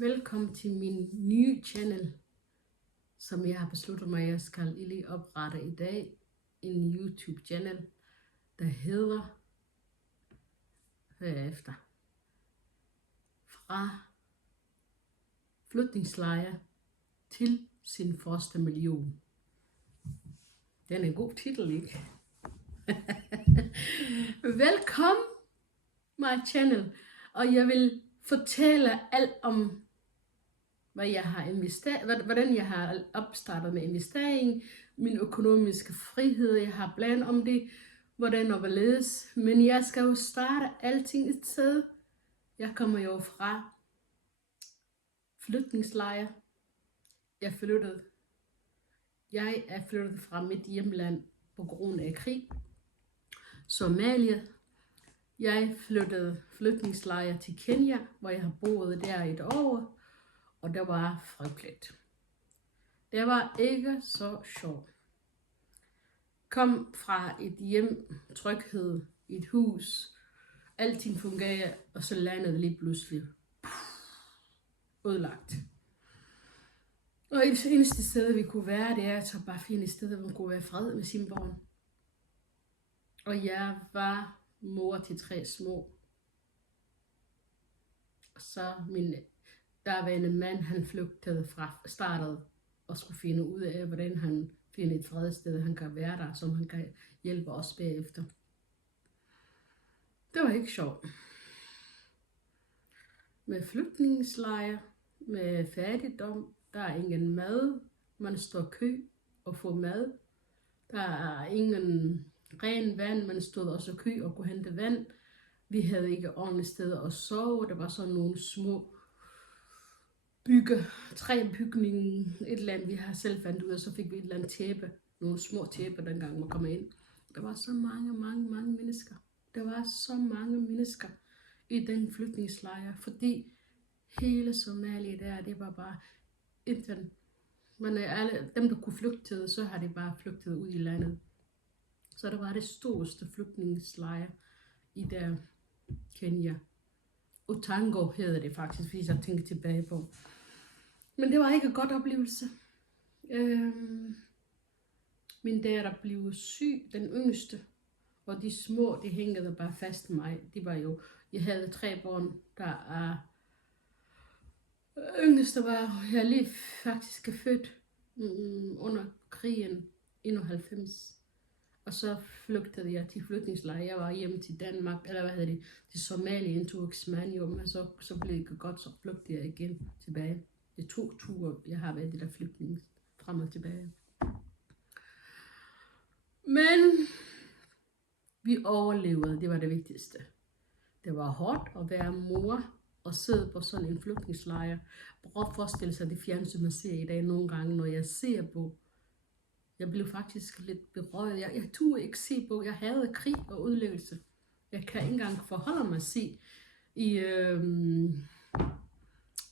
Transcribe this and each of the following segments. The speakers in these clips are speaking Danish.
Velkommen til min nye channel, som jeg har besluttet mig, at jeg skal lige oprette i dag. En YouTube channel, der hedder herefter fra flytningslejre til sin første million. Den er en god titel, ikke? Velkommen my channel, og jeg vil fortælle alt om hvad jeg har investeret, hvordan jeg har opstartet med investering, min økonomiske frihed, jeg har plan om det, hvordan og hvorledes. Men jeg skal jo starte alting et sted. Jeg kommer jo fra flytningslejre. Jeg er flyttet fra mit hjemland på grund af krig. Somalia. Jeg flyttede flytningslejre til Kenya, hvor jeg har boet der et år. Og det var frygteligt. Det var ikke så sjovt. Kom fra et hjem, tryghed, et hus, alting fungerer, og så landede lige pludselig udlagt. Og det eneste sted, vi kunne være, det er at bare finde et sted, hvor man kunne være fred med sine børn. Og jeg var mor til 3 små. Og så min derværende mand, han flygtede fra startet og skulle finde ud af, hvordan han finder et fredsted, han kan være der, som han kan hjælpe os bagefter. Det var ikke sjovt. Med flytningslejre, med fattigdom, der er ingen mad, man står kø og får mad. Der er ingen ren vand, man stod også kø og kunne hente vand. Vi havde ikke ordentligt sted at sove, der var sådan nogle små træbygningen, et eller andet, vi har selv fandt ud af, så fik vi et eller andet tæppe, nogle små tæpper, dengang man kom ind. Der var så mange mennesker. Der var så mange mennesker i den flytningslejr, fordi hele Somalia der, det var bare intet. Men alle dem, der kunne flygte, så har de bare flygtet ud i landet. Så det var det største flytningslejr i der Kenya. Otango hedder det faktisk, hvis jeg tænker tilbage på. Men det var ikke en god oplevelse. Min datter blev syg, den yngste, og de små, de hængede bare fast mig. De var jo, jeg havde 3 børn, der er yngste var, jeg lige faktisk født under krigen 91. Og så flygtede jeg til flytningslejre. Jeg var hjemme til Danmark, eller hvad hedder det, til Somalia, en tur Xmanium, og så blev det ikke godt, så flygtede jeg igen tilbage. Det 2 ture, jeg har været i der flytning frem og tilbage. Men vi overlevede, det var det vigtigste. Det var hårdt at være mor og sidde på sådan en flytningslejr. Prøv at forestille sig det fjernsyn, man ser i dag nogle gange, når jeg ser på. Jeg blev faktisk lidt berørt. Jeg turde ikke se på. Jeg havde krig og udlæggelse. Jeg kan ikke engang forholde mig at se i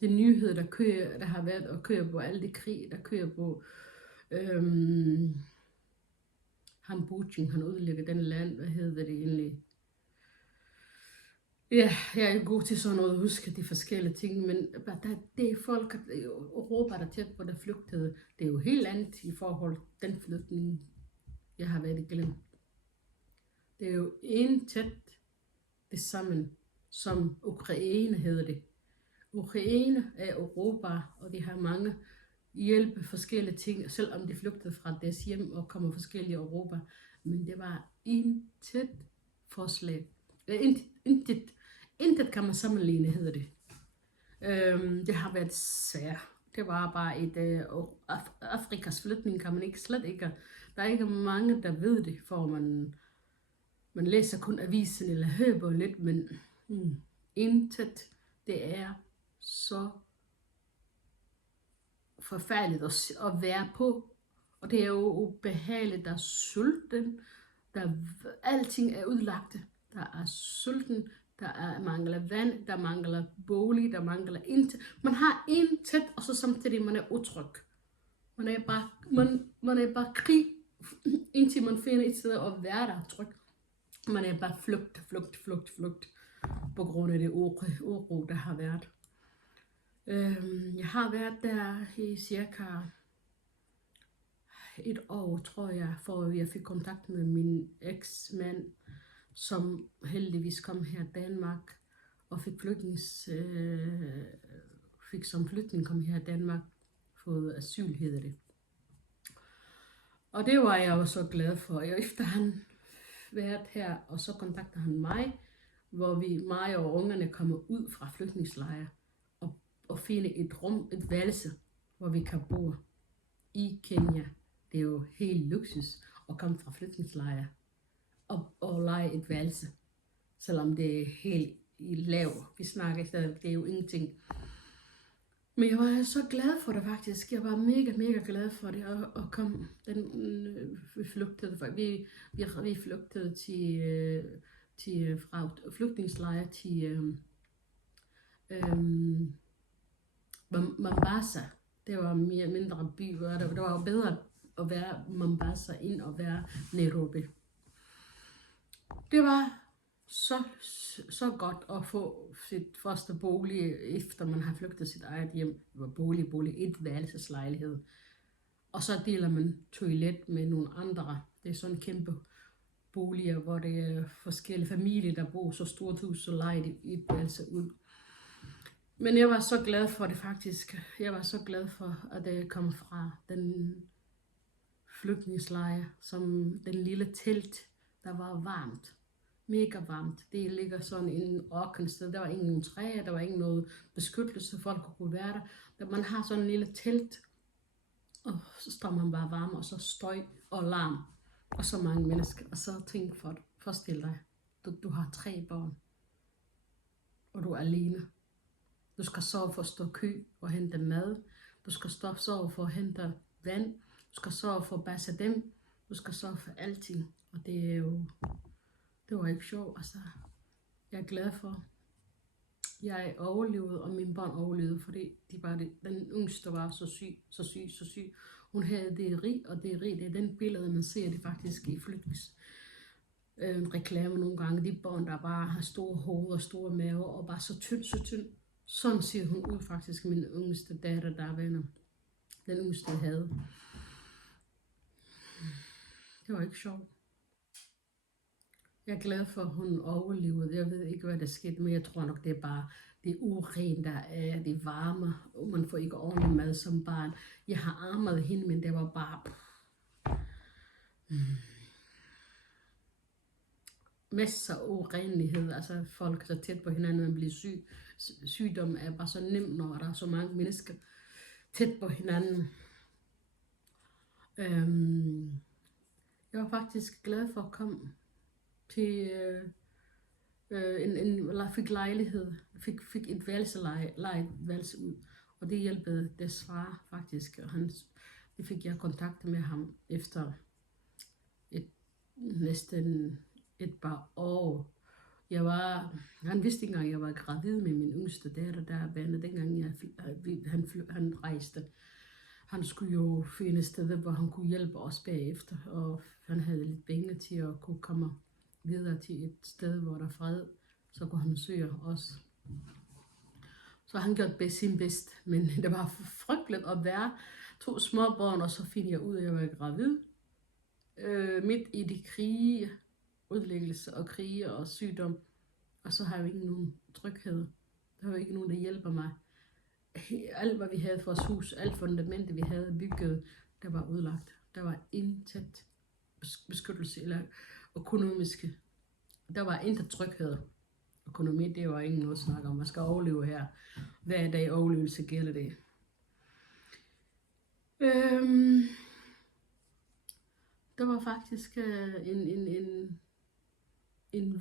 den nyhed, der har været og kører på alle de krig, der kører på ham Putin, han udlægger den land, hvad hedder det egentlig? Ja, jeg er god til sådan noget at huske de forskellige ting, men det er folk, Europa, der tæt på, der flygtede. Det er jo helt andet i forhold til den flytning, jeg har været igennem. Det er jo intet det samme som Ukraine hedder det. Ukraine er Europa, og de har mange hjælpe forskellige ting, selvom de flygtede fra deres hjem og kommer forskellige Europa. Men det var intet forslag. Intet kan man sammenligne, hedder det. Det har været svært. Det var bare et Afrikas flytning, kan man ikke slet ikke. Der er ikke mange, der ved det, for man læser kun avisen eller hører på lidt, men intet. Det er så forfærdeligt at være på. Og det er jo ubehageligt, der er sulten, alting er udlagt. Der er sulten, der er mangler vand, der mangler bolig, der mangler intet. Man har intet, og så samtidig man er utryg. Man er bare krig, indtil man finder et sted at være der tryg. Man er bare flugt på grund af det uro, der har været. Jeg har været der i cirka et år, tror jeg, for jeg fik kontakt med min eksmand, som heldigvis kom her til Danmark og fik som flygtning kom her til Danmark, fået asyl, hedder det. Og det var jeg jo så glad for. Og efter han været her, og så kontakter han mig, hvor mig og ungerne kommer ud fra flygtningslejre og finder et rum, et værelse, hvor vi kan bo i Kenya. Det er jo helt luksus at komme fra flygtningslejre og lege et værelse, selvom det er helt i lav. Vi snakker stadig, det er jo ingenting. Men jeg var så glad for det faktisk. Jeg var mega glad for det og kom. Vi flygtede fra flygtningslejre til Mombasa. Det var mere mindre by. Det var jo bedre at være Mombasa end at være Nairobi. Det var så godt at få sit første bolig, efter man har flygtet sit eget hjem. Det var bolig, et værelseslejlighed. Og så deler man toilet med nogle andre. Det er sådan kæmpe boliger, hvor det er forskellige familier, der bor så stort hus, så leger de et værelse ud. Men jeg var så glad for det faktisk. Jeg var så glad for, at det kom fra den flygtningslejre, som den lille telt, der var varmt. Mega varmt. Det ligger sådan i en ørkensted. Der var ingen træer, der var ingen noget beskyttelse, folk kunne være der. Man har sådan en lille telt, og så står man bare varm, og så støj og larm, og så mange mennesker. Og så forestil dig, du har 3 børn, og du er alene. Du skal sørge for at stå i kø og hente mad. Du skal sørge for at hente vand. Du skal sørge for at passe dem. Du skal sørge for alting. Og det var ikke sjovt. Altså, jeg er glad for, jeg overlevede, og mine børn overlevede, fordi den yngste var så syg. Hun havde det og det er den billede, man ser det faktisk i reklame nogle gange. De børn, der bare har store hoveder og store maver, og bare så tynd. Sådan ser hun ud faktisk, min yngste datter, der er venner. Den yngste jeg havde. Det var ikke sjovt. Jeg er glad for, at hun overlevede. Jeg ved ikke, hvad der skete, men jeg tror nok, det er bare det uren, der er, det varme, og man får ikke ordentlig mad som barn. Jeg har armet hende, men det var bare masser af urenlighed. Altså folk er så tæt på hinanden, man bliver syg. Sygdom er bare så nemt, når der er så mange mennesker tæt på hinanden. Jeg var faktisk glad for at komme til fik lejlighed, fik et værelse ud, og det hjælpede desvare faktisk. Det fik jeg kontakt med ham efter næsten et par år. Han vidste ikke engang, jeg var gravid med min yngste datter, der var dengang han rejste. Han skulle jo finde et sted, hvor han kunne hjælpe os bagefter, og han havde lidt penge til at kunne komme videre til et sted, hvor der er fred, så kunne han søge os. Så han gjorde sin bedst, men det var frygteligt at være 2 små børn, og så finder jeg ud af, at jeg var gravid. Midt i de krige, udlæggelse og krige og sygdom, og så har jeg jo ikke nogen tryghed. Der var ikke nogen, der hjælper mig. Alt, hvad vi havde for vores hus, alt fundamentet, vi havde bygget, der var udlagt. Der var intet beskyttelse eller økonomiske. Der var intet tryghed. Økonomi, det var ingen noget at snakke om. Man skal overleve her. Hver dag overlevelse gælder det. Der var faktisk en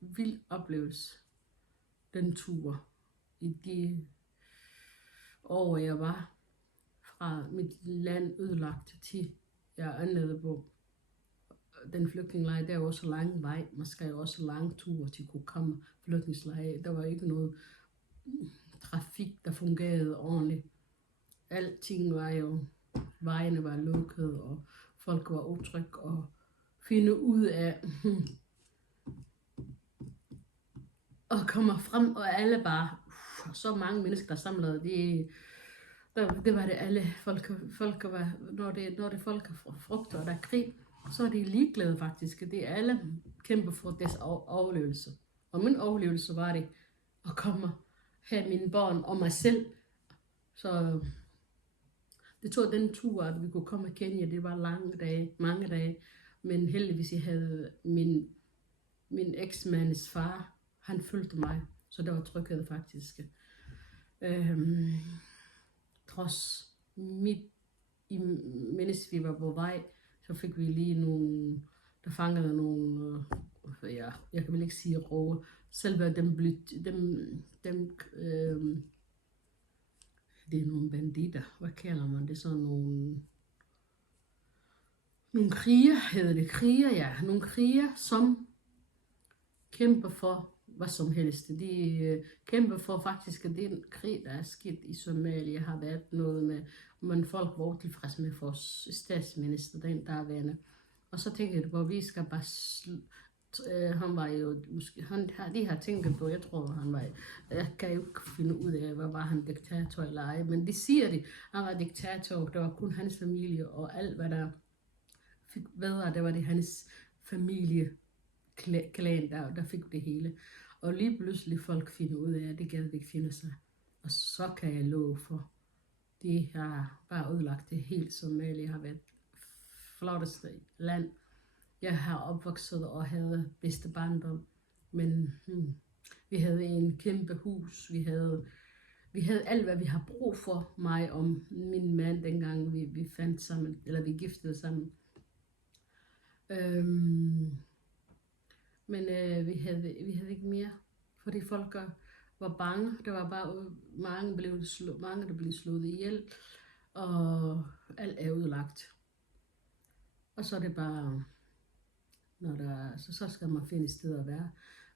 vild oplevelse, den tur, i de år, jeg var fra mit land ødelagt til jeg anlede på den flygtningelejr. Der var også lang vej, man skal jo også lang tur til at kunne komme flygtningelejr. Der var ikke noget trafik, der fungerede ordentligt. Alting var jo, vejene var lukket, og folk var utrygge, og finde ud af og kommer frem, og alle bare så mange mennesker, der samlede. Det var det alle. Folk var, når det folk frugter, og der er krig, så er de ligeglade faktisk. Det er alle kæmper for deres overlevelse. Og min overlevelse var det at komme have mine børn og mig selv. Så det tog den tur, at vi kunne komme til Kenya. Det var lange dage, mange dage. Men heldigvis jeg havde min eksmands far, han følte mig. Så der var tryghed faktisk. Trods mens vi var på vej, så fik vi lige der fangede nogle, jeg kan vel ikke sige råge, selve det er nogle banditter, hvad kalder man det, sådan nogle kriger, hedder det, kriger, ja, nogle kriger, som kæmper for hvad som helst. De kæmper for faktisk, at den krig, der er sket i Somalia, har været noget med, men folk var tilfredse med for statsminister, den der værende. Og så tænkte jeg, hvor vi skal bare han var jo, de har tænkt på, jeg tror han var, jeg kan jo ikke finde ud af, hvad var han diktator eller ej, men de siger det, han var diktator, der var kun hans familie, og alt hvad der fik bedre, der var det hans familie, klan, der fik det hele. Og lige pludselig folk finder ud af, at det gad vi ikke finde sig. Og så kan jeg love for, de har bare udlagt det helt Somalia har været flotteste land. Jeg har opvokset og havde bedste barndom, men vi havde en kæmpe hus, vi havde alt, hvad vi har brug for, mig og min mand, dengang vi fandt sammen, eller vi giftede sammen. Men vi havde ikke mere, fordi folk var bange. Der var bare mange, der blev slået ihjel, og alt er udlagt. Og så er det bare, så skal man finde et sted at være.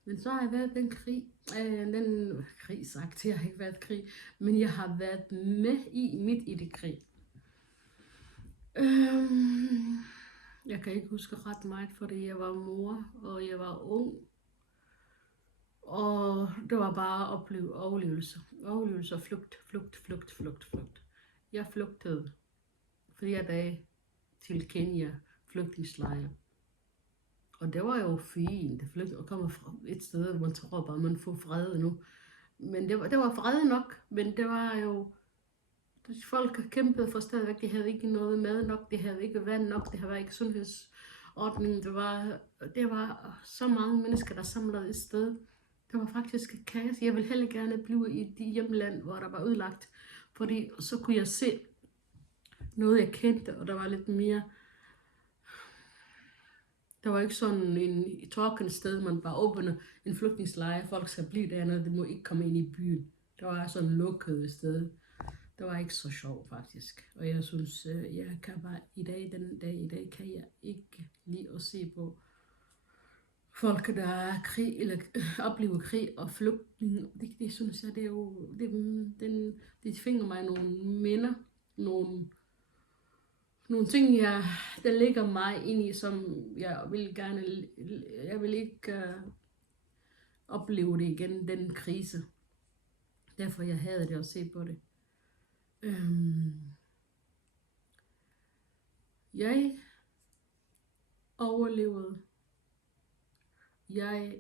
Men så har jeg været den krig sagt, jeg har ikke været krig, men jeg har været midt i det krig. Jeg kan ikke huske ret meget, fordi jeg var mor, og jeg var ung. Og det var bare at opleve overlevelse. Overlevelse og flugt. Jeg flugtede flere dage til Kenya, flygtningslejre. Og det var jo fint at komme fra et sted, hvor man tror bare, man får fred nu. Men det var fred nok, men det var jo... Folk kæmpede for stadigvæk, de havde ikke noget mad nok, de havde ikke vand nok, det havde ikke sundhedsordning, det var så mange mennesker, der samlede et sted. Det var faktisk kaos. Jeg ville heller gerne blive i de hjemland, hvor der var udlagt, fordi så kunne jeg se noget, jeg kendte, og der var lidt mere. Der var ikke sådan en torkende sted, man bare åbner en flygtningslejre, folk skal blive derinde, det må ikke komme ind i byen. Der var sådan lukket sted. Det var ikke så sjovt faktisk, og jeg synes, jeg kan bare den dag i dag, kan jeg ikke lide at se på folk, der er krig, eller oplever krig og flygtning. Det synes jeg, det er jo, det tvinger mig nogle minder, nogle ting, der ligger mig ind i, som jeg vil ikke opleve det igen, den krise. Derfor jeg havde det at se på det. Jeg overlevede. Jeg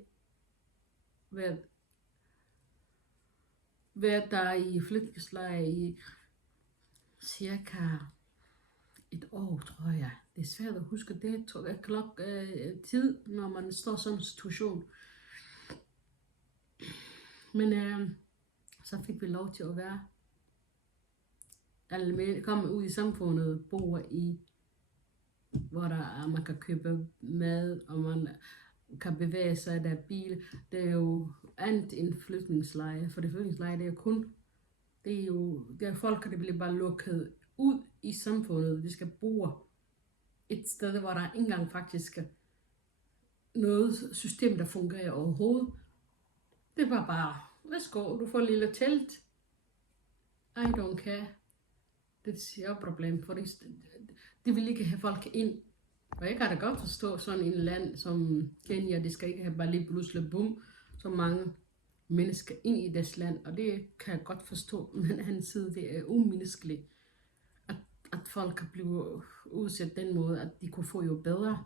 været der i flygtningslejre i cirka et år, tror jeg. Det er svært at huske det, tid, når man står i sådan en situation. Men så fik vi lov til at være komme ud i samfundet, bo i, hvor man kan købe mad, og man kan bevæge sig, der er bil. Det er jo andet end flytningslejre, for det flytningslejre, det er folk, der bliver bare lukket ud i samfundet. De skal bo et sted, hvor der ikke engang faktisk noget system, der fungerer overhovedet. Det var bare, værsgo, du får et lille telt. I don't care. Det er et problem, for de vil ikke have folk ind. Og jeg kan da godt forstå sådan en land som Kenya, det skal ikke have bare lige pludselig bum, så mange mennesker ind i deres land, og det kan jeg godt forstå, men han side, det er umenneskeligt, at folk kan blive udsat den måde, at de kunne få jo bedre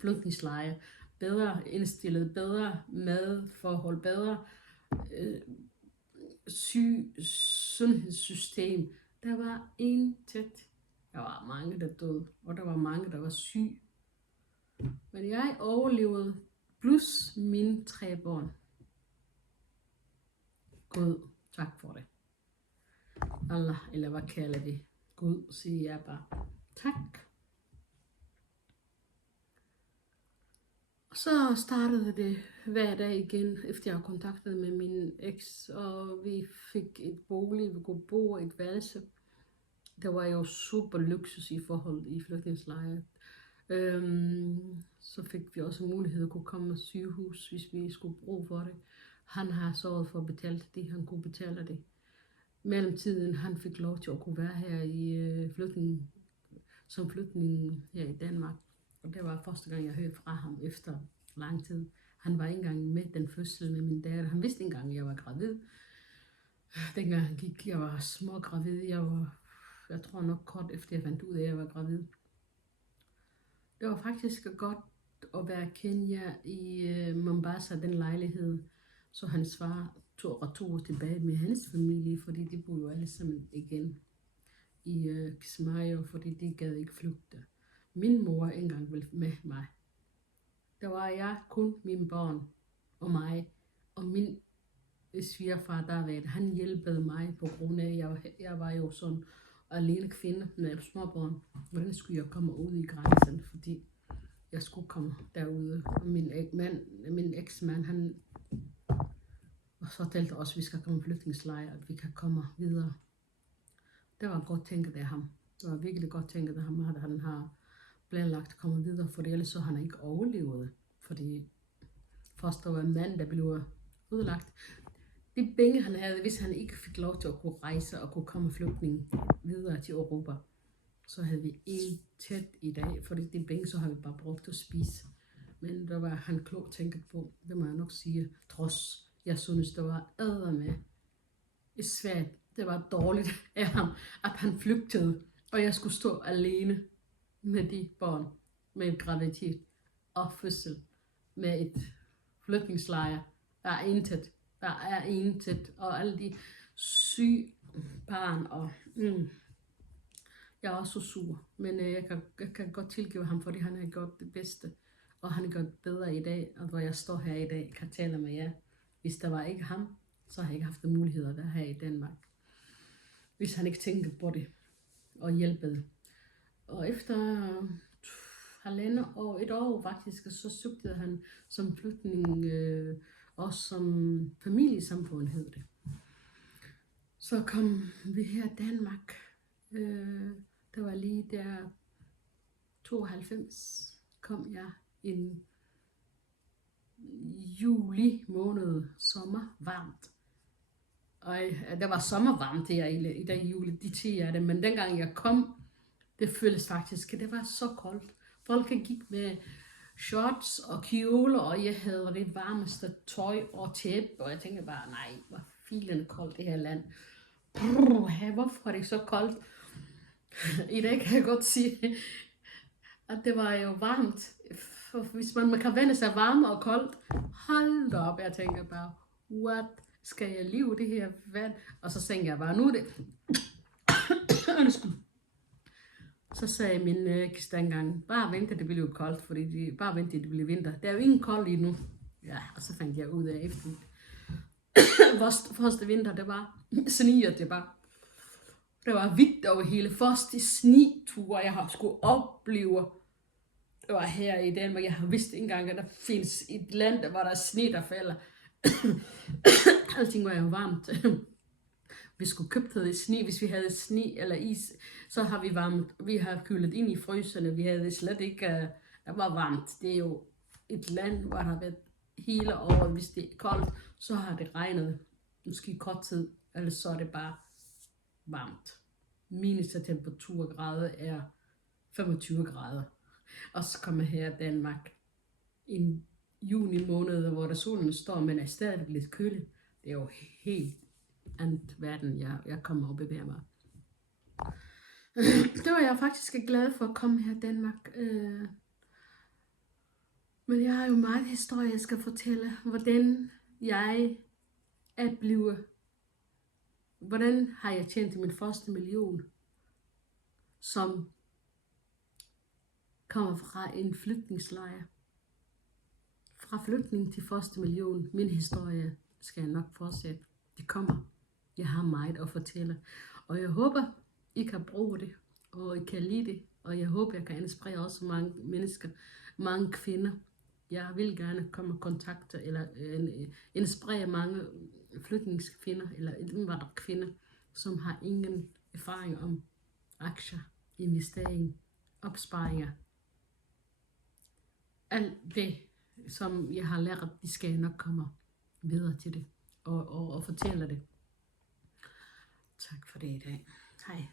flygtningslejre, bedre indstillet, bedre madforhold, bedre sundhedssystem. Der var intet. Der var mange, der døde, og der var mange, der var syge. Men jeg overlevede, plus mine 3 børn. Gud, tak for det. Allah, eller hvad kalder det? Gud, siger jeg bare. Tak. Og så startede det hver dag igen, efter jeg kontaktede med min eks, og vi fik et bolig, vi kunne bo et værelse. Det var jo super luksus i forhold i flygtningslejret. Så fik vi også mulighed at kunne komme med sygehus, hvis vi skulle bruge for det. Han har sørget for at betale det, han kunne betale det. Mellemtiden han fik lov til at kunne være her i som flygtning her i Danmark. Og det var første gang, jeg hørte fra ham efter lang tid. Han var ikke engang med den fødsel med min datter. Han vidste ikke engang, at jeg var gravid. Dengang han gik, jeg var smågravid. Jeg tror nok kort efter, jeg fandt ud af, at jeg var gravid. Det var faktisk godt at være Kenya i Mombasa, den lejlighed. Så hans far tog år tilbage med hans familie, fordi de boede jo alle sammen igen i Kismayo, fordi de gad ikke flygte. Min mor engang ville med mig. Der var jeg, kun mine børn og mig, og min svigerfar David, han hjælpede mig på grund af, jeg var jo sådan alene kvinde med små børn. Hvordan skulle jeg komme ud i grænsen, fordi jeg skulle komme derude. Og min eksmand, han fortalte os, at vi skal komme flygtningslejr, at vi kan komme videre. Det var godt tænket af ham. Det var virkelig godt tænket af ham, at han har planlagt at komme videre, for ellers så han ikke overlevet. Fordi først der var en mand, der blev udlagt. De penge han havde, hvis han ikke fik lov til at kunne rejse og kunne komme flygtning videre til Europa, så havde vi intet i dag, fordi de penge så har vi bare brugt at spise. Men der var han klogt tænket på, det må jeg nok sige, trods jeg synes, det var eddermed svært. Det var dårligt af ham, at han flygtede, og jeg skulle stå alene med de børn, med graviditet og fødsel, med et flygtningslejr. Der er intet, og alle de syge børn, og jeg er også sur, men jeg kan godt tilgive ham, fordi han har gjort det bedste, og han har gjort bedre i dag, og hvor jeg står her i dag, kan tale med jer. Hvis der var ikke ham, så har jeg ikke haft den mulighed at være her i Danmark. Hvis han ikke tænkte på det, og hjælpede. Og efter et år faktisk, så søgte han som flygtning, også som familiesamfund hed det. Så kom vi her i Danmark. Det var lige der 92 kom jeg en juli måned, sommer, varmt. Og der var sommervarmt der i dag juli, de 10 af det, men dengang jeg kom, det føltes faktisk, at det var så koldt. Folk gik med shorts og kjoler, og jeg havde det varmeste tøj og tæppe, og jeg tænkte bare, nej, hvor filen koldt det her land. Hvorfor er det så koldt? I dag kan jeg godt sige, at det var jo varmt. For hvis man kan vende sig varme og koldt, hold da op, jeg tænker bare, what? Skal jeg leve det her vand? Og så tænker jeg bare, nu er det... Så sagde min eks dengang, bare vente, det bliver jo koldt, fordi bare vente, det bliver vinter. Der er jo ingen kold lige nu. Ja, og så fandt jeg ud af efter. Første vinter, det var sniger, det var hvidt over hele. Første sniture, jeg har skulle opleve, det var her i Danmark. Jeg har vidst ikke engang, at der findes et land, hvor der er sne, der falder. Alting var jo varmt. Vi skulle købe det sne, hvis vi havde sne eller is, så har vi varmt. Vi har kølet ind i fryserne, vi havde slet ikke, det var varmt. Det er jo et land, hvor der har været hele året. Hvis det er koldt, så har det regnet måske kort tid, eller så er det bare varmt. Minus temperaturgrader er 25 grader. Og så kommer her Danmark en juni måned, hvor der solen står, men er stadig lidt køligt. Det er jo helt andet verden, jeg kommer og bevæger mig. Det var jeg faktisk glad for at komme her i Danmark. Men jeg har jo meget historie, jeg skal fortælle. Hvordan jeg er blevet. Hvordan har jeg tjent min første million, som kommer fra en flygtningslejr. Fra flygtning til første million. Min historie skal jeg nok fortsætte. Det kommer. Jeg har meget at fortælle. Og jeg håber, I kan bruge det. Og I kan lide det. Og jeg håber, jeg kan inspirere også mange mennesker. Mange kvinder. Jeg vil gerne komme i kontakt eller inspirere mange flygtningskvinder eller indvandrerkvinder, som har ingen erfaring om aktier, investering, opsparinger. Alt det, som jeg har lært, de skal nok komme videre til det og fortælle det. Tak for det i dag. Hej.